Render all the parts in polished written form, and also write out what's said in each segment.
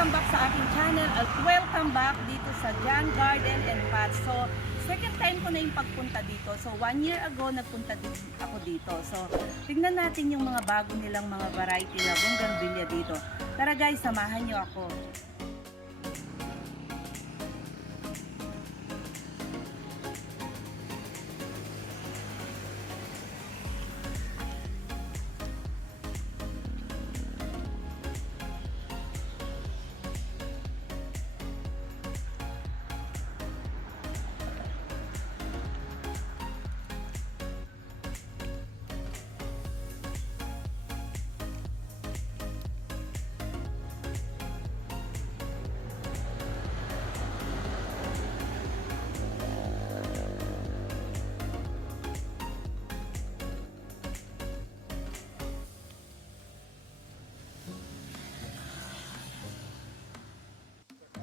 welcome back sa aking channel at welcome back dito sa Jan Garden and Pets. So, second time ko na yung pagpunta dito. So, 1 year ago nagpunta din ako dito. So, tignan natin yung mga bago nilang mga variety na bougainvillea dito. Tara guys, samahan nyo ako.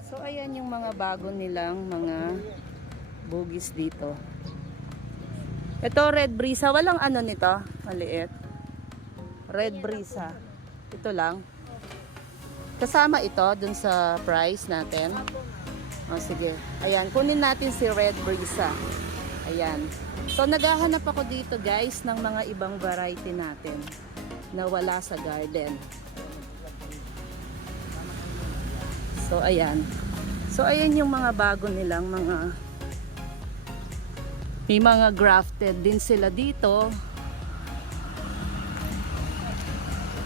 So ayan yung mga bago nilang mga bugis dito. Ito red brisa, walang ano nito, maliit. Red brisa. Ito lang. Kasama ito dun sa price natin. Oh, sige. Ayan, kunin natin si red brisa. Ayan. So naghahanap ako dito guys ng mga ibang variety natin na wala sa garden. So ayan. So ayan yung mga bago nilang mga, may mga grafted din sila dito.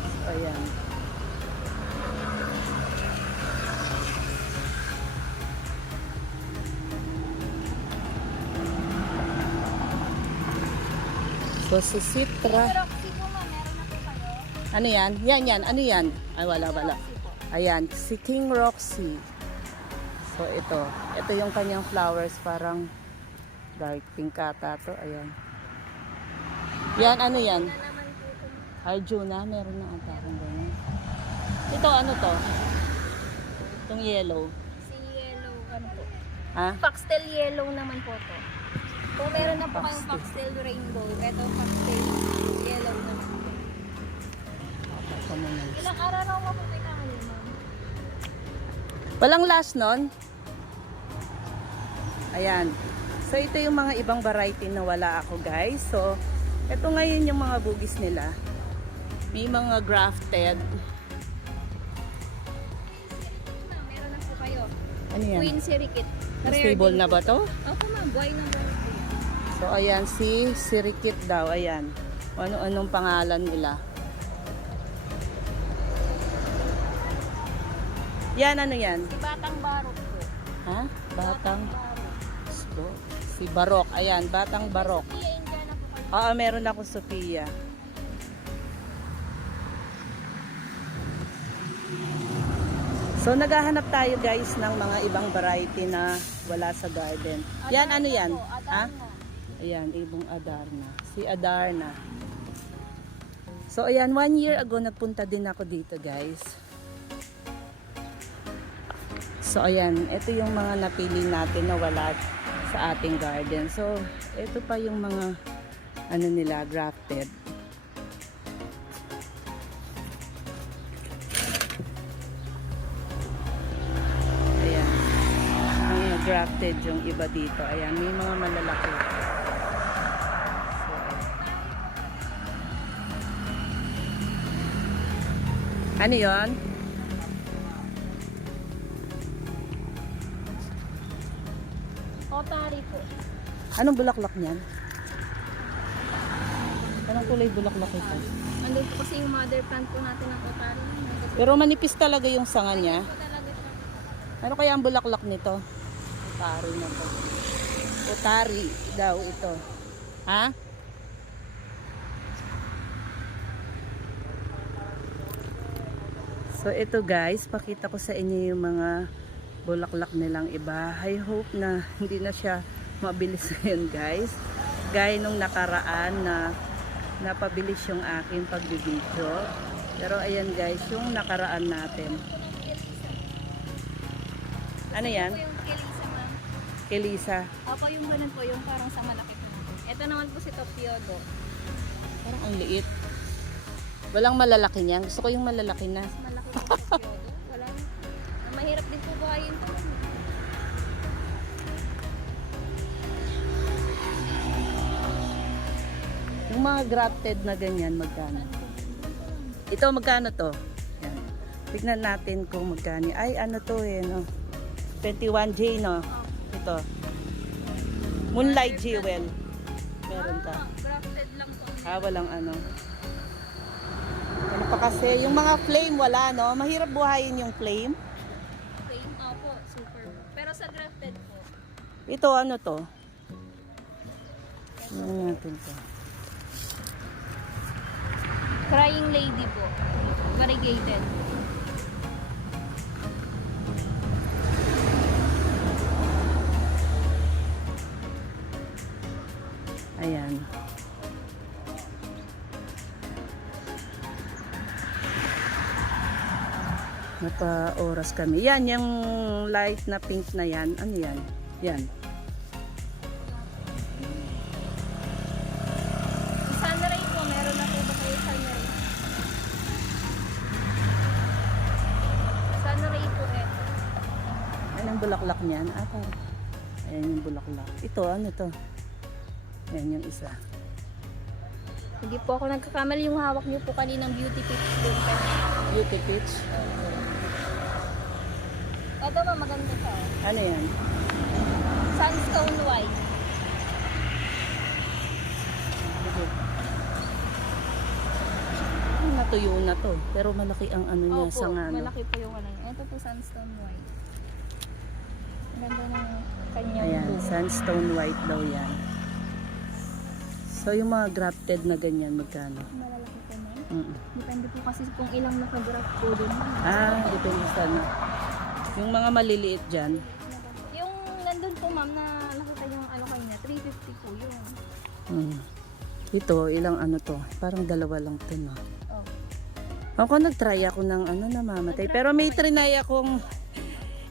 So ayan. So si Citra. Ano yan? Yan. Ano yan? Ay wala. Ayan, si King Roxy. So ito yung kanyang flowers, parang dark pink ata to. Ayan. Yan, ano yan? Arjuna, meron na ata akong ganyan. Ito, ano to? Itong yellow. Si yellow, ano po? Ha? Foxtail yellow naman po to. Kung meron na po kayong foxtail rainbow, ito foxtail yellow naman po. Ilang araw na mapupunta kayo, ma'am? Walang last nun? Ayan. So ito yung mga ibang variety na wala ako guys. So ito ngayon yung mga bugis nila. May mga grafted. Meron na po kayo. Ano yan? Queen Sirikit. Stable na ba to? Opo ma'am, buhay na buhay po. So ayan si Sirikit daw. Ayan. Ano-anong pangalan nila. Yan, ano yan? Si Batang Barok po. Ha? Batang si Barok. Ayan, Batang Barok. Sophia Indiana po kayo. Oo, meron ako Sophia. So naghahanap tayo guys ng mga ibang variety na wala sa garden. Yan, ano yan? Ha? Ayan, ibong Adarna. Si Adarna. So ayan, 1 year ago nagpunta din ako dito guys. So ayan, ito yung mga napili natin na wala sa ating garden. So ito pa yung mga ano nila, grafted. Ayan. Mga grafted yung iba dito. Ayan, may mga malalaki. So, ano yun? Otari po. Anong bulaklak niyan? Anong kulay bulaklak ito? Andun po kasi yung mother plant po natin ng Otari. Pero manipis talaga yung sanga niya. Po talaga siya. Ano kaya ang bulaklak nito? Otari na to. Otari daw ito. Ha? So ito guys, pakita ko sa inyo yung mga bulaklak nilang iba. I hope na hindi na siya mabilis ngayon guys. Gaya nung nakaraan na napabilis yung aking pagbibideo. Pero ayan guys, yung nakaraan natin. Ano yan? Ito po yung Kelisa, ma'am. Kelisa. Opo, yung ganun po, yung parang sa malaki po. Ito naman po si Topiodo. Parang ang liit. Walang malalaki niyan. Gusto ko yung malalaki na. Mas malaki po si Topiodo. Wala. mahirap din po buhayin po. Yung mga grafted na ganyan, magkano? Ito, magkano to? Yan. Tignan natin kung magkano. Ay, ano to eh, no? 21J, no? Ito. Moonlight Jewel. Meron ka. Grafted lang po. Walang ano. Ano pa kasi? Yung mga flame, wala, no? Mahirap buhayin yung flame. Plain, opo, super. Pero sa grafted po, Ito, ano to? Ano natin to? crying lady po. Variegated. Ayan. Napa-oras kami. Yan, yung light na pink na yan. Ano yan? Yan. Sunray po, meron na po ba kayo sunray? Sunray po eto. Anong bulaklak niyan? Parang. Ayan yung bulaklak. Ito, ano to? Ayan yung isa. Hindi po ako nagkakamali, yung hawak niyo po kaninang beauty tips doon kanina. Beauty peach. Ito ba maganda siya? Ano yan? Sunstone white. Natuyo na to. Pero malaki ang ano niya Opo, sa ano. malaki po yung ano. Ito po sunstone white. Ang ganda ng kanyang Ayan, buhok. sandstone white daw yan. So yung mga grafted na ganyan, magkano? Malalaki po na. Mm. Depende po kasi kung ilang nakagraft po dun. Depende sa ano. Yung mga maliliit dyan. Yung nandun po ma'am na nakita yung ano kayo niya, 350 po yun. Ito, ilang ano to? Parang dalawa lang to, no? Oh. Ako nag-try ako ng ano, namamatay. Pero may trinay akong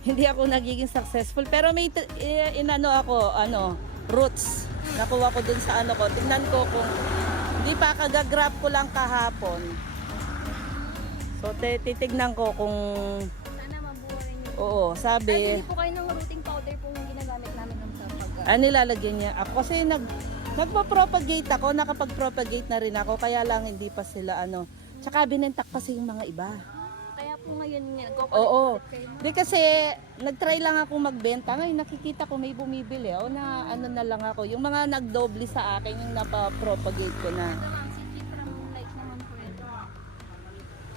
hindi ako nagiging successful. Pero may inano ako, roots. Nakuha ko dun sa ano ko. Tingnan ko kung hindi pa kagagrab ko lang kahapon. So titignan ko kung Sana mabuhay niyo. oo, Ay, sabi hindi po kayo ng rooting powder po yung ginagamit namin ng sa pag nilalagyan niya ako kasi nagpa-propagate ako, nakapag-propagate na rin ako kaya lang hindi pa sila ano. Tsaka binentak kasi yung mga iba. Kaya po ngayon Oo. go-collect kayo. Di kasi nag-try lang ako magbenta. Ngayon nakikita ko may bumibili. O na ano na lang ako. Yung mga nagdoble sa akin yung napapropagate ko na. Ito lang, simply from light naman po ito.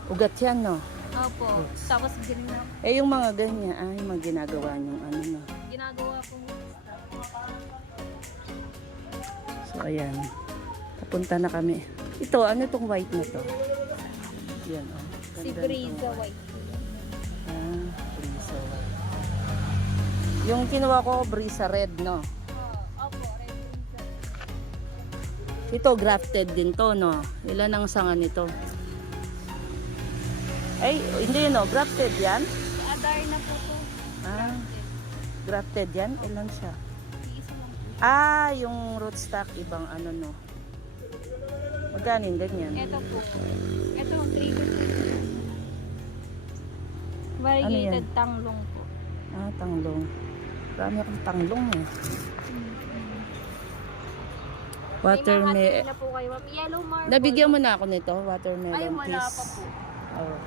Ugat yan, no? Opo. Tapos ganun na Eh yung mga ganyan, yung mga ginagawa niyong ano na. ginagawa pong So ayan. Papunta na kami. Ito, ano itong white na to? Yan, oh. si Ganda Breeza nitong white. Brisa white. Yung kinuha ko, Brisa red, no? Opo, red Breeza. Ito, grafted din to, no? Ilan ang sanga nito? Ay, hindi, no? Grafted yan? Si Adar na po to. Grafted yan? Ilan siya? Iisa lang po. Yung rootstock, ibang ano, no? Magkano yung ganyan? Ito po. Ito, 350. Variegated tanglong po. Tanglong. Marami akong tanglong, eh. Watermelon. May mga na po kayo. ma'am. Yellow marble. Nabigyan mo na ako nito, watermelon Ay, wala kiss. pa po. Oh.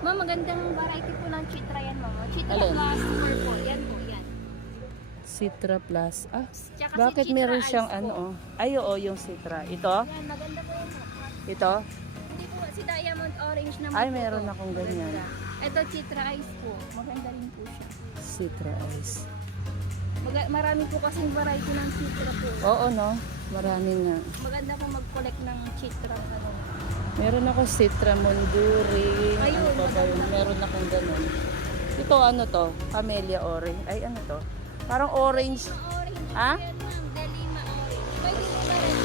Ma'am, magandang variety po ng chitra yan, ma'am. Chitra Alin? plus purple. Yan po, yan. Citra Plus. Tsaka Bakit si Chitra meron siyang Ice ano, po. Ay, oo, yung Citra. Ito? Yan, maganda po yan. ma'am. Ito? Hindi po, si Diamond Orange naman Ay, po meron to. akong ganyan. Maganda. Ito, Chitra Ice po. Maganda rin po siya. Citra Ice. Marami po kasing variety ng Chitra po. Oo, no? Marami nga. Maganda po mag-collect ng Chitra. Ano. Meron ako Citra Monduri. Ayun, Ano pa ba yun? maganda. Meron akong ganun. Ito, ano to? Camellia orange. Ay, ano to? Parang orange. Orange. Ah? Yan, ma'am. Delima orange. Pwede po ba rin?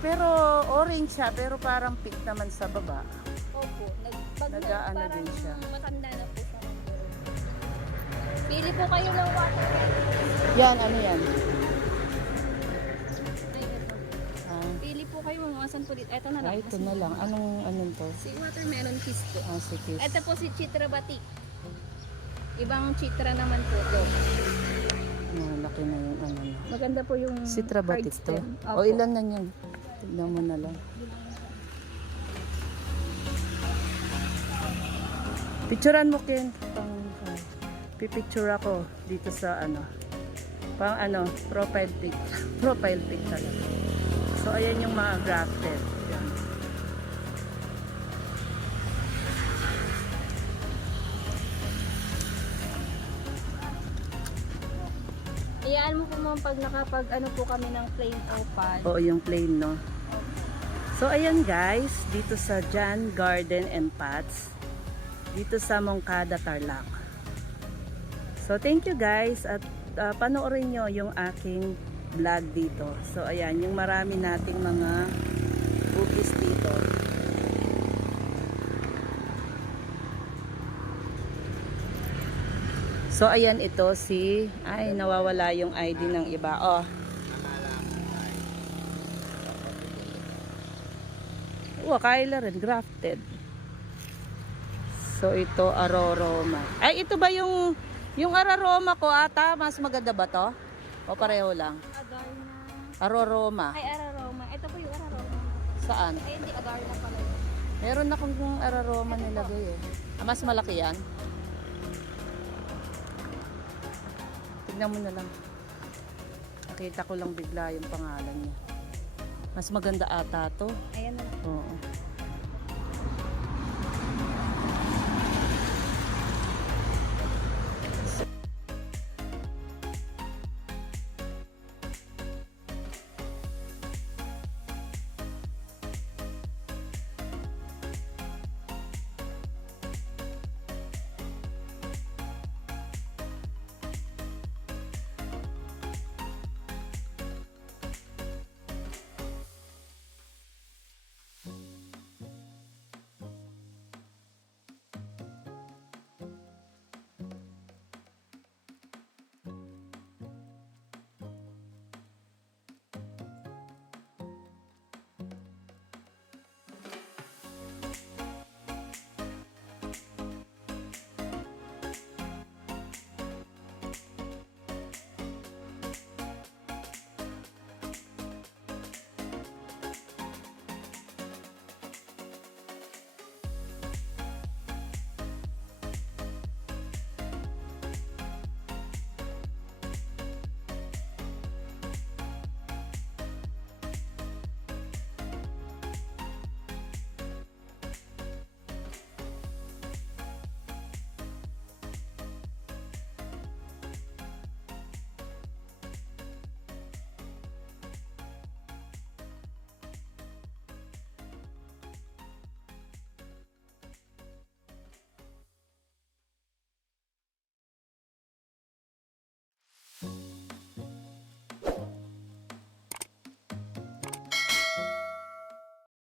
Pero orange siya, pero parang pink naman sa baba. Opo. Pag Nag-aano parang din siya. matanda na po siya. Pili po kayo ng water. Yan, ano yan? Ay, ito. Ah, Pili po kayo mga 10 po dito. Ito na lang. Ito na lang. Anong to? Si watermelon kiss po. Ah, sige. Ito po si Chitra Batik. Ibang Chitra naman po to. Laki na yung ano. Maganda po yung Si Trabatik to. card stem. O ilan na yan? Tignan mo na lang. Picturean mo, Ken. Pipicture ako dito sa ano. Pang ano, profile pic. Profile pic talaga. So ayan yung mga grafted. Yan. Iyaan mo po mo pag nakapag ano po kami ng plain opal. Oo, yung plain, no? So, ayan guys, dito sa Jan Garden and Pots, dito sa Moncada, Tarlac. So, thank you guys at panoorin nyo yung aking vlog dito. So, ayan, yung marami nating mga bugis dito. So, ayan ito si, ay, nawawala yung ID ng iba. Oh, Kyla rin, grafted. So, ito, Aroroma. Ay, ito ba yung Aroroma ko ata? Mas maganda ba to? O pareho lang? Agar na. Aroroma. Ay, Araroma. Ito po yung Araroma. Saan? Ay, hindi. Agar na pala. Meron akong Aroroma nilagay eh. Ah, mas malaki yan? Tignan mo na lang. Nakita ko lang bigla yung pangalan niya. Mas maganda ata to. Ayan na lang. Oo.